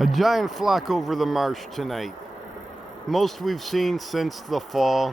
A giant flock over the marsh tonight. Most we've seen since the fall.